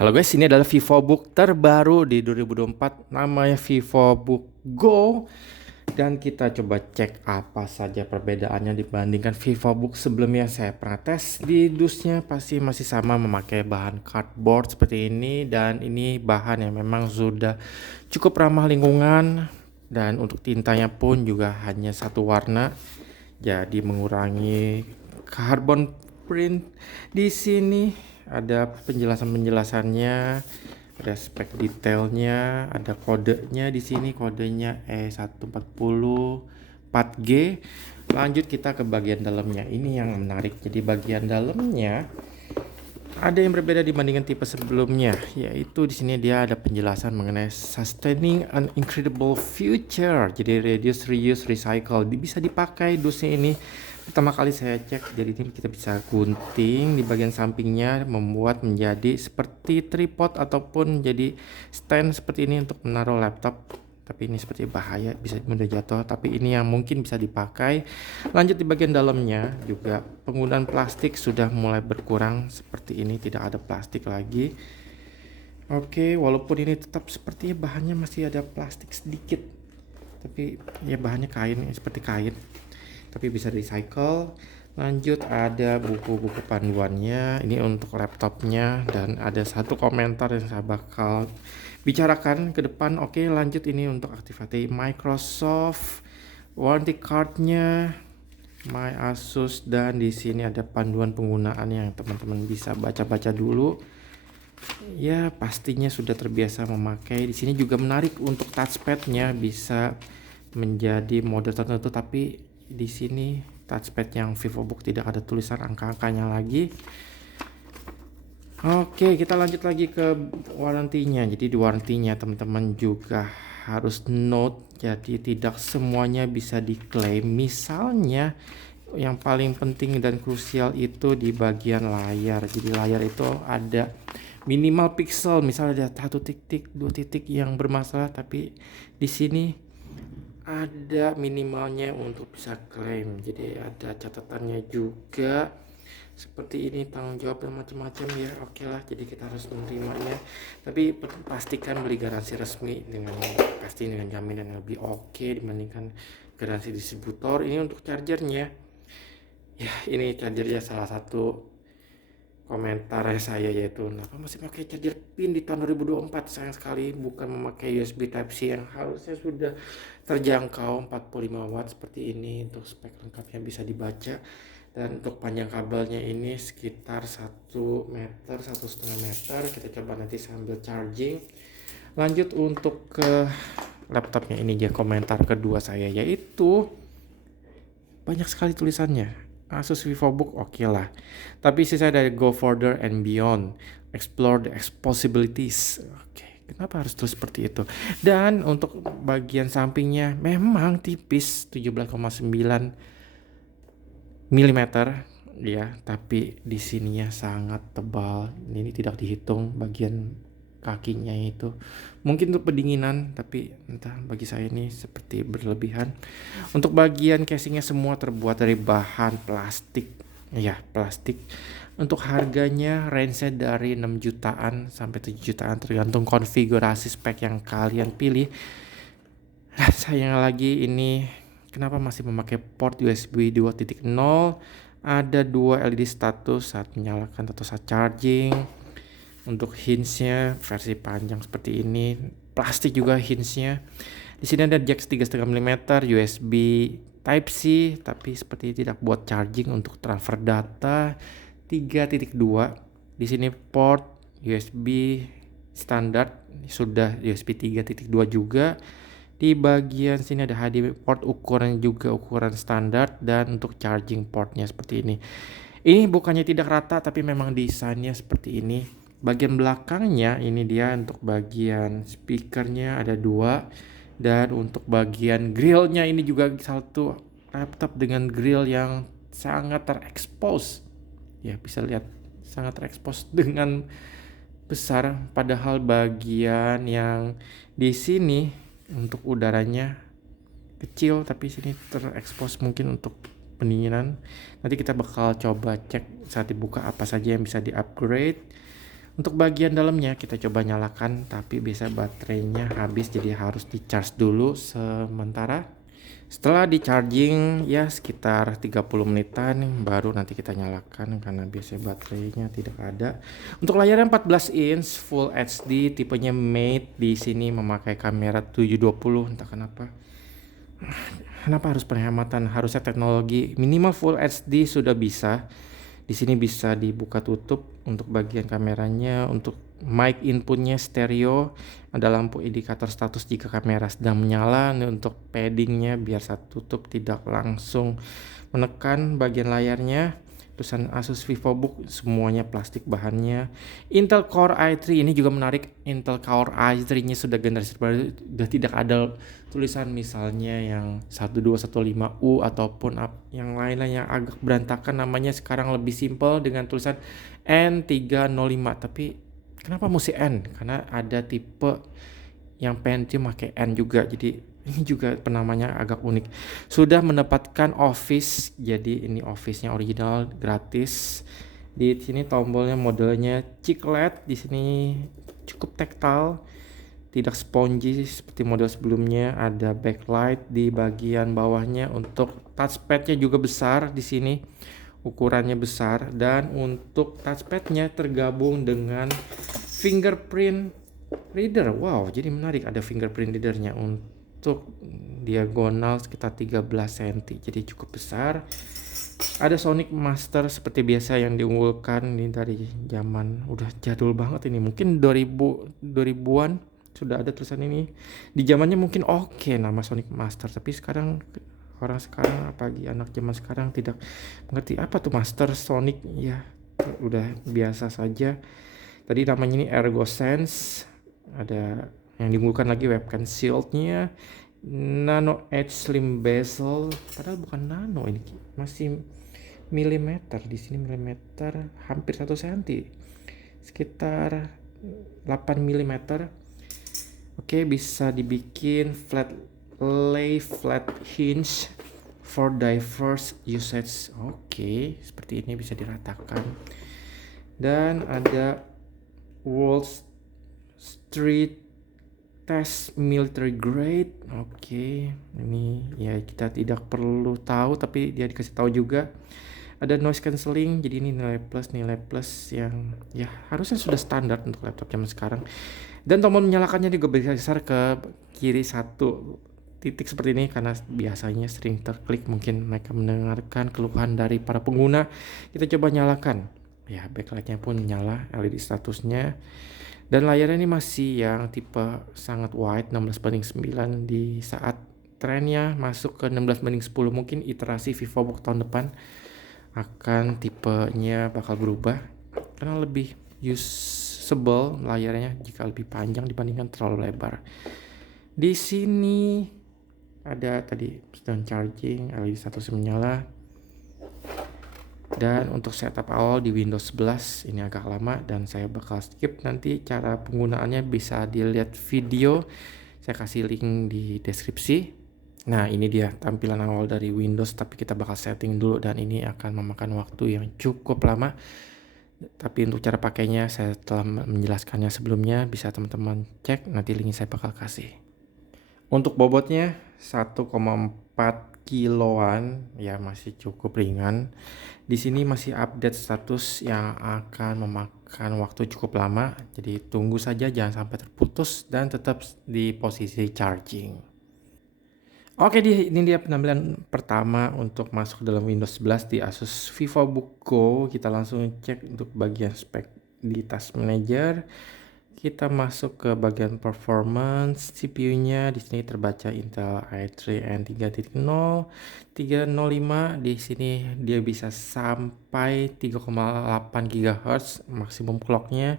Halo guys, ini adalah VivoBook terbaru di 2024, namanya VivoBook Go. Dan kita coba cek apa saja perbedaannya dibandingkan VivoBook sebelumnya. Saya pernah tes di dusnya, pasti masih sama memakai bahan cardboard seperti ini. Dan ini bahan yang memang sudah cukup ramah lingkungan. Dan untuk tintanya pun juga hanya satu warna, jadi mengurangi carbon print. Di sini ada penjelasannya, ada spek detailnya, ada kodenya. Di sini kodenya E140 4G. Lanjut kita ke bagian dalamnya. Ini yang menarik. Jadi bagian dalamnya ada yang berbeda dibandingkan tipe sebelumnya, yaitu di sini dia ada penjelasan mengenai sustaining an incredible future. Jadi reduce, reuse, recycle, bisa dipakai dusnya ini. Pertama kali saya cek, jadi ini kita bisa gunting di bagian sampingnya, membuat menjadi seperti tripod ataupun jadi stand seperti ini untuk menaruh laptop. Tapi ini seperti bahaya, bisa mudah jatuh, tapi ini yang mungkin bisa dipakai. Lanjut di bagian dalamnya juga penggunaan plastik sudah mulai berkurang, seperti ini tidak ada plastik lagi. Oke, walaupun ini tetap seperti bahannya masih ada plastik sedikit, tapi ya bahannya kain, seperti kain, tapi bisa recycle. Lanjut ada buku-buku panduannya, ini untuk laptopnya, dan ada satu komentar yang saya bakal bicarakan ke depan. Oke, lanjut ini untuk aktivasi Microsoft, warranty cardnya, My Asus, dan di sini ada panduan penggunaan yang teman-teman bisa baca-baca dulu. Ya, pastinya sudah terbiasa memakai. Di sini juga menarik untuk touchpadnya, bisa menjadi mode tertentu, tapi di sini touchpad yang VivoBook tidak ada tulisan angka-angkanya lagi. Oke, kita lanjut lagi ke warantinya. Jadi di warantinya teman-teman juga harus note, jadi tidak semuanya bisa diklaim. Misalnya yang paling penting dan krusial itu di bagian layar. Jadi layar itu ada minimal pixel, misalnya ada 1 titik, 2 titik yang bermasalah, tapi di sini ada minimalnya untuk bisa klaim. Jadi ada catatannya juga seperti ini, tanggung jawab dan macam-macam ya. Oke lah, jadi kita harus menerimanya, tapi pastikan beli garansi resmi dengan pasti dengan jaminan yang lebih oke dibandingkan garansi distributor. Ini untuk chargernya ya, ini chargernya salah satu komentar saya, yaitu kenapa masih pakai charger pin di tahun 2024. Sayang sekali bukan memakai USB Type-C yang harusnya sudah terjangkau 45 watt seperti ini. Untuk spek lengkapnya bisa dibaca, dan untuk panjang kabelnya ini sekitar 1 meter, 1,5 meter. Kita coba nanti sambil charging. Lanjut untuk ke laptopnya, ini dia komentar kedua saya, yaitu banyak sekali tulisannya. Asus VivoBook oke lah, tapi sisa dari go further and beyond, explore the possibilities. Oke, kenapa harus terus seperti itu? Dan untuk bagian sampingnya memang tipis, 17,9 mm ya, tapi di sininya sangat tebal. Ini tidak dihitung bagian kakinya itu, mungkin untuk pendinginan, tapi entah, bagi saya ini seperti berlebihan. Untuk bagian casingnya semua terbuat dari bahan plastik, ya plastik. Untuk harganya range-nya dari 6 jutaan sampai 7 jutaan tergantung konfigurasi spek yang kalian pilih. Sayang lagi ini kenapa masih memakai port USB 2.0. Ada 2 LED status saat menyalakan atau saat charging. Untuk hinge-nya versi panjang seperti ini, plastik juga hinge-nya. Di sini ada jack 3,5 mm, USB Type-C, tapi seperti tidak buat charging. Untuk transfer data 3.2. Di sini port USB standar, sudah USB 3.2 juga. Di bagian sini ada HDMI port, ukuran juga ukuran standar, dan untuk charging portnya seperti ini. Ini bukannya tidak rata, tapi memang desainnya seperti ini. Bagian belakangnya ini dia untuk bagian speakernya ada 2, dan untuk bagian grillnya ini juga satu laptop dengan grill yang sangat terekspos. Ya, bisa lihat sangat terekspos dengan besar, padahal bagian yang di sini untuk udaranya kecil, tapi sini terekspos mungkin untuk pendinginan. Nanti kita bakal coba cek saat dibuka apa saja yang bisa di-upgrade. Untuk bagian dalamnya kita coba nyalakan, tapi biasa baterainya habis jadi harus di charge dulu sementara. Setelah di charging ya sekitar 30 menitan baru nanti kita nyalakan karena biasanya baterainya tidak ada. Untuk layarnya 14 inch Full HD tipenya Mate, di sini memakai kamera 720, entah kenapa. Kenapa harus penghematan? Harusnya teknologi minimal Full HD sudah bisa. Di sini bisa dibuka tutup untuk bagian kameranya, untuk mic inputnya stereo, ada lampu indikator status jika kamera sedang menyala. Untuk paddingnya biar saat tutup tidak langsung menekan bagian layarnya. Tulisan Asus VivoBook, semuanya plastik bahannya. Intel Core i3 ini juga menarik. Intel Core i3-nya sudah generasi baru, sudah tidak ada tulisan misalnya yang 1215U ataupun yang lain-lain yang agak berantakan namanya. Sekarang lebih simpel dengan tulisan N305. Tapi kenapa mesti N? Karena ada tipe yang Pentium pakai N juga, jadi ini juga penamanya agak unik. Sudah mendapatkan Office, jadi ini Office-nya original gratis. Di sini tombolnya modelnya chiclet, di sini cukup tactile, tidak spongy seperti model sebelumnya. Ada backlight di bagian bawahnya. Untuk touchpad-nya juga besar di sini, ukurannya besar, dan untuk touchpad-nya tergabung dengan fingerprint reader. Wow, jadi menarik, ada fingerprint readernya untuk diagonal sekitar 13 cm, jadi cukup besar. Ada Sonic Master seperti biasa yang diunggulkan ini dari zaman udah jadul banget ini, mungkin 2000-an sudah ada tulisan ini. Di zamannya mungkin oke nama Sonic Master, tapi sekarang orang sekarang apalagi anak zaman sekarang tidak mengerti apa tuh Master Sonic ya, udah biasa saja. Tadi namanya ini Ergo Sense. Ada yang diunggulkan lagi webcam shieldnya, Nano Edge Slim Bezel, padahal bukan nano, ini masih milimeter, di sini milimeter, hampir 1 cm, sekitar 8 mm. Oke, bisa dibikin flat lay flat hinge for diverse usage. Oke, seperti ini bisa diratakan. Dan ada World Street Test Military Grade. Oke, ini ya kita tidak perlu tahu tapi dia dikasih tahu juga. Ada noise cancelling, jadi ini nilai plus yang ya harusnya sudah standar untuk laptop zaman sekarang. Dan tombol menyalakannya juga bergeser ke kiri satu titik seperti ini karena biasanya sering terklik, mungkin mereka mendengarkan keluhan dari para pengguna. Kita coba nyalakan. Ya, backlightnya pun nyala, LED statusnya. Dan layarnya ini masih yang tipe sangat wide, 16:9 di saat trennya masuk ke 16:10. Mungkin iterasi VivoBook tahun depan akan tipenya bakal berubah karena lebih usable layarnya jika lebih panjang dibandingkan terlalu lebar. Di sini ada tadi sedang charging, LED statusnya menyala. Dan untuk setup awal di Windows 11 ini agak lama dan saya bakal skip, nanti cara penggunaannya bisa dilihat video, saya kasih link di deskripsi. Nah, ini dia tampilan awal dari Windows, tapi kita bakal setting dulu dan ini akan memakan waktu yang cukup lama. Tapi untuk cara pakainya saya telah menjelaskannya sebelumnya, bisa teman-teman cek, nanti linknya saya bakal kasih. Untuk bobotnya 1,4 kiloan, ya masih cukup ringan. Di sini masih update status yang akan memakan waktu cukup lama, jadi tunggu saja jangan sampai terputus dan tetap di posisi charging. Oke, ini dia penampilan pertama untuk masuk dalam Windows 11 di Asus VivoBook Go. Kita langsung cek untuk bagian spek di Task Manager. Kita masuk ke bagian performance. CPU-nya di sini terbaca Intel i3 N3.0 305. Di sini dia bisa sampai 3,8 GHz maksimum clock-nya,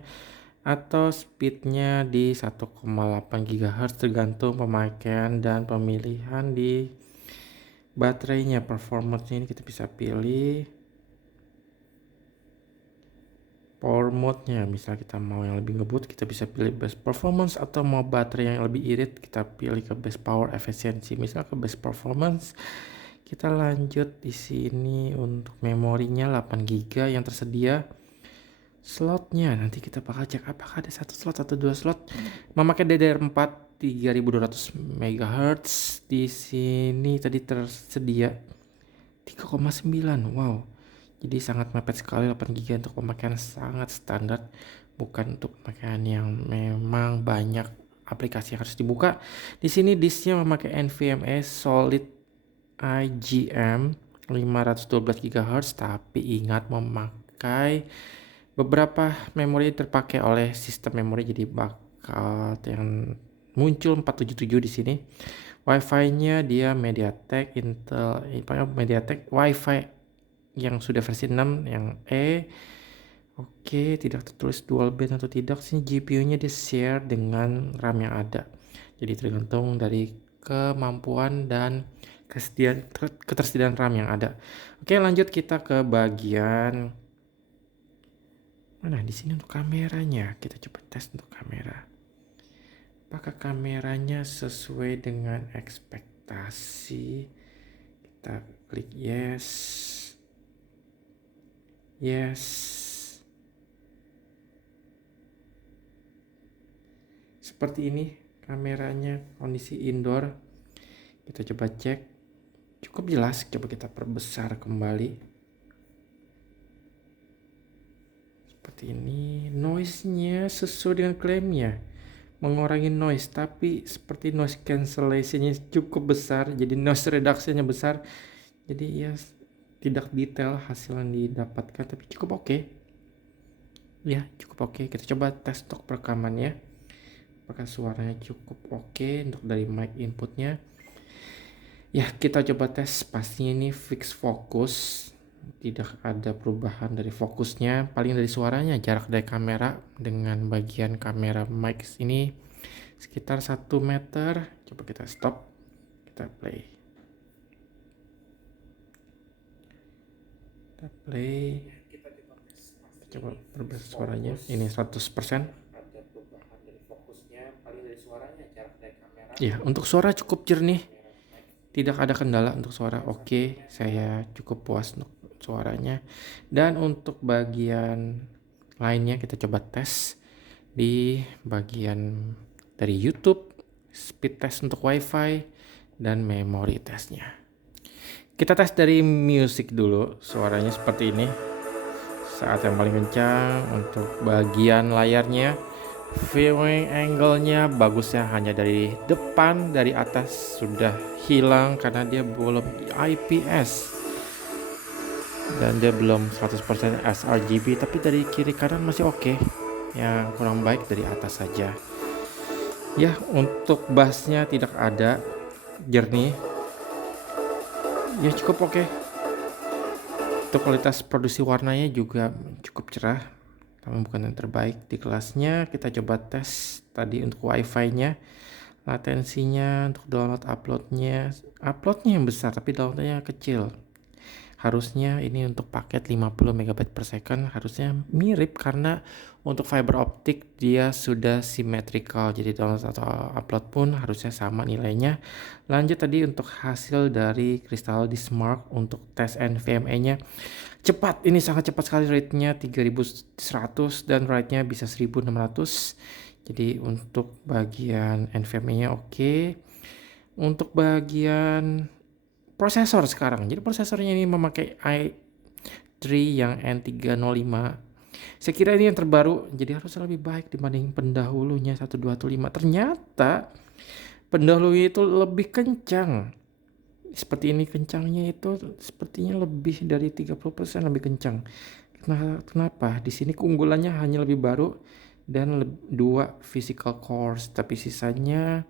atau speed-nya di 1,8 GHz tergantung pemakaian dan pemilihan di baterainya. Performance-nya ini kita bisa pilih power mode-nya, misal kita mau yang lebih ngebut kita bisa pilih best performance, atau mau baterai yang lebih irit kita pilih ke best power efficiency, misal ke best performance. Kita lanjut di sini untuk memorinya 8 GB yang tersedia. slotnya. Nanti kita bakal cek apakah ada 1 slot atau 2 slot. Memakai DDR4 3200 MHz. Di sini tadi tersedia 3,9. Wow. Jadi sangat mepet sekali 8 GB untuk pemakaian sangat standar, bukan untuk pemakaian yang memang banyak aplikasi yang harus dibuka. Di sini disknya memakai NVMe Solid IGM 512 GHz, tapi ingat memakai beberapa memori terpakai oleh sistem memori, jadi bakal yang muncul 477 di sini. Wi-Fi-nya dia MediaTek Intel, MediaTek Wi-Fi yang sudah versi 6 yang Oke, tidak tertulis dual band atau tidak. Sini GPU-nya di share dengan RAM yang ada. Jadi tergantung dari kemampuan dan ketersediaan RAM yang ada. Oke, lanjut kita ke bagian mana di sini untuk kameranya. Kita coba tes untuk kamera. Apakah kameranya sesuai dengan ekspektasi? Kita klik yes. Yes. Seperti ini kameranya kondisi indoor. Kita coba cek. Cukup jelas. Coba kita perbesar kembali. Seperti ini, noise-nya sesuai dengan klaimnya, mengurangi noise, tapi seperti noise cancellation-nya cukup besar, jadi noise reduction-nya besar, jadi ya tidak detail hasil yang didapatkan, tapi cukup oke. Ya cukup oke. Kita coba tes untuk perekamannya, apakah suaranya cukup oke untuk dari mic inputnya. Ya kita coba tes, pastinya ini fix fokus, tidak ada perubahan dari fokusnya, paling dari suaranya. Jarak dari kamera dengan bagian kamera mic ini sekitar 1 meter. Coba kita stop, kita play, kita coba perbesar suaranya. Ini 100%. Ada perubahan dari fokusnya, paling dari suaranya. Jarak dari kamera, ya untuk suara cukup jernih, tidak ada kendala untuk suara. Oke, saya cukup puas untuk suaranya. Dan untuk bagian lainnya kita coba tes di bagian dari YouTube, speed test untuk WiFi dan memori testnya. Kita tes dari music dulu, suaranya seperti ini saat yang paling kencang. Untuk bagian layarnya, viewing angle-nya bagusnya hanya dari depan, dari atas sudah hilang karena dia belum IPS dan dia belum 100% sRGB, tapi dari kiri kanan masih oke. Yang kurang baik dari atas saja. Ya, untuk bassnya tidak ada jernih. Ya cukup oke. Untuk kualitas produksi warnanya juga cukup cerah, tapi bukan yang terbaik di kelasnya. Kita coba tes tadi untuk WiFi-nya, latensinya untuk download uploadnya yang besar tapi downloadnya kecil. Harusnya ini untuk paket 50 MB per second harusnya mirip, karena untuk fiber optik dia sudah symmetrical, jadi download atau upload pun harusnya sama nilainya. Lanjut tadi untuk hasil dari Crystal Dismark untuk tes NVMe nya cepat, ini sangat cepat sekali, rate-nya 3100 dan write-nya bisa 1600. Jadi untuk bagian NVMe nya oke. Untuk bagian prosesor sekarang, jadi prosesornya ini memakai i3 yang N305. Saya kira ini yang terbaru, jadi harus lebih baik dibanding pendahulunya 1215. Ternyata pendahulunya itu lebih kencang. Seperti ini kencangnya itu sepertinya lebih dari 30% lebih kencang. Kenapa? Di sini keunggulannya hanya lebih baru dan 2 physical cores, tapi sisanya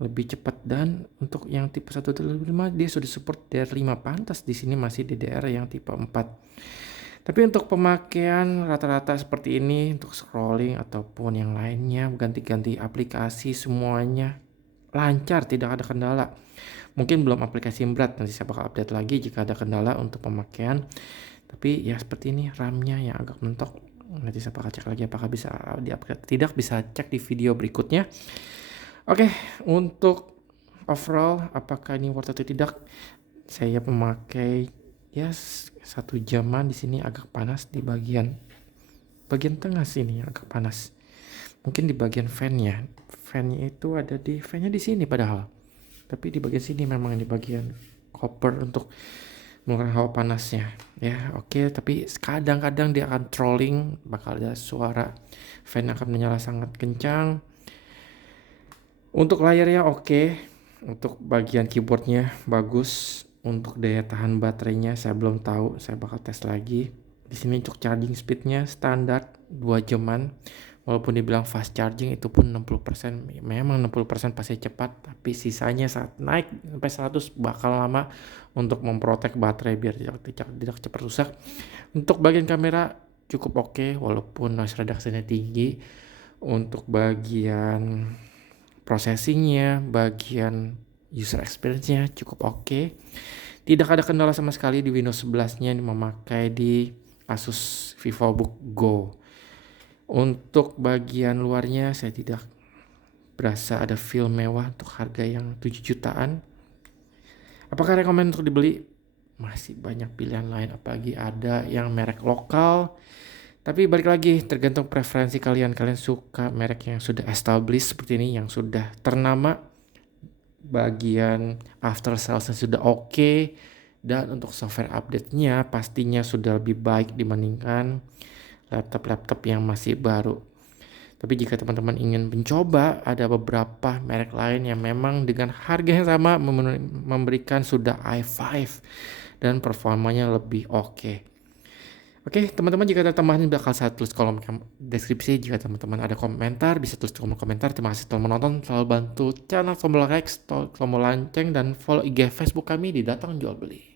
lebih cepat. Dan untuk yang tipe 125 dia sudah support DDR5, pantas di sini masih DDR yang tipe 4. Tapi untuk pemakaian rata-rata seperti ini, untuk scrolling ataupun yang lainnya, ganti-ganti aplikasi semuanya lancar, tidak ada kendala. Mungkin belum aplikasi yang berat, nanti saya bakal update lagi jika ada kendala untuk pemakaian. Tapi ya seperti ini, RAM-nya yang agak mentok. Nanti saya bakal cek lagi apakah bisa di-upgrade. Tidak, bisa cek di video berikutnya. Oke, untuk overall apakah ini worth it atau tidak? Saya memakai ya 1 jaman di sini, agak panas di bagian bagian tengah sini yang agak panas. Mungkin di bagian fan-nya. Fan-nya itu ada fan-nya di sini padahal. Tapi di bagian sini memang di bagian koper untuk mengeluarkan hawa panasnya. Ya, oke, tapi kadang-kadang dia akan trolling, bakal ada suara fan akan menyala sangat kencang. Untuk layarnya oke, untuk bagian keyboardnya bagus, untuk daya tahan baterainya saya belum tahu, saya bakal tes lagi. Di sini untuk charging speednya standar 2 jaman. Walaupun dibilang fast charging itu pun 60%, memang 60% pasti cepat, tapi sisanya saat naik sampai 100 bakal lama untuk memprotek baterai biar tidak cepat rusak. Untuk bagian kamera cukup oke, walaupun noise reduction-nya tinggi. Untuk bagian processingnya, bagian user experience-nya cukup oke. Tidak ada kendala sama sekali di Windows 11-nya memakai di Asus VivoBook Go. Untuk bagian luarnya saya tidak berasa ada feel mewah untuk harga yang 7 jutaan. Apakah rekomend untuk dibeli? Masih banyak pilihan lain, apalagi ada yang merek lokal. Tapi balik lagi tergantung preferensi kalian. Kalian suka merek yang sudah established seperti ini, yang sudah ternama, bagian after salesnya sudah oke, dan untuk software update-nya pastinya sudah lebih baik dibandingkan laptop-laptop yang masih baru. Tapi jika teman-teman ingin mencoba, ada beberapa merek lain yang memang dengan harga yang sama memberikan sudah i5 dan performanya lebih oke. Oke, teman-teman, jika ada tambahan bakal saya tulis kolom deskripsi. Jika teman-teman ada komentar, bisa tulis kolom komentar. Terima kasih telah menonton. Selalu bantu channel tombol like, tombol lonceng, dan follow IG Facebook kami di Datang Jual Beli.